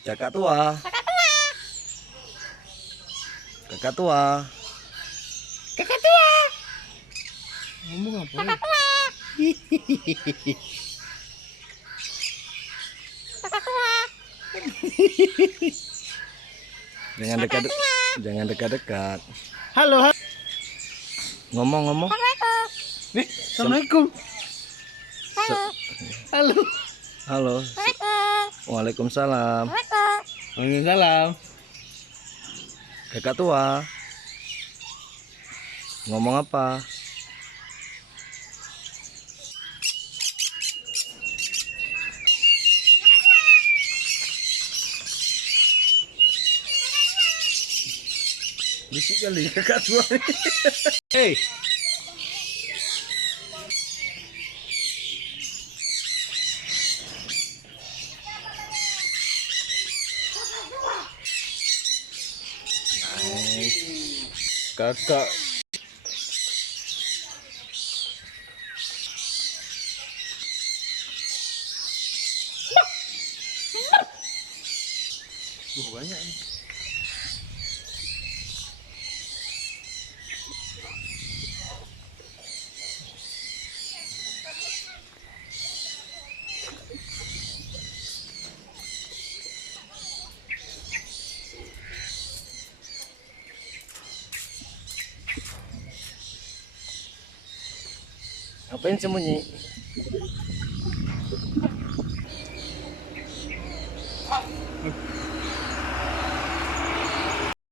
Kakak tua. Kakak tua. Kakak tua. Ngomong apa? Kakak tua. Kakak tua. Jangan dekat, jangan dekat-dekat. Halo, halo. Ngomong-ngomong. Assalamualaikum. Halo. Halo. Halo. Waalaikumsalam. Waalaikumsalam. Kakak tua. Ngomong apa? Bisik kali kakak tua. Hei. Nice. Kakak. Banyak nih. Ngapain sembunyi?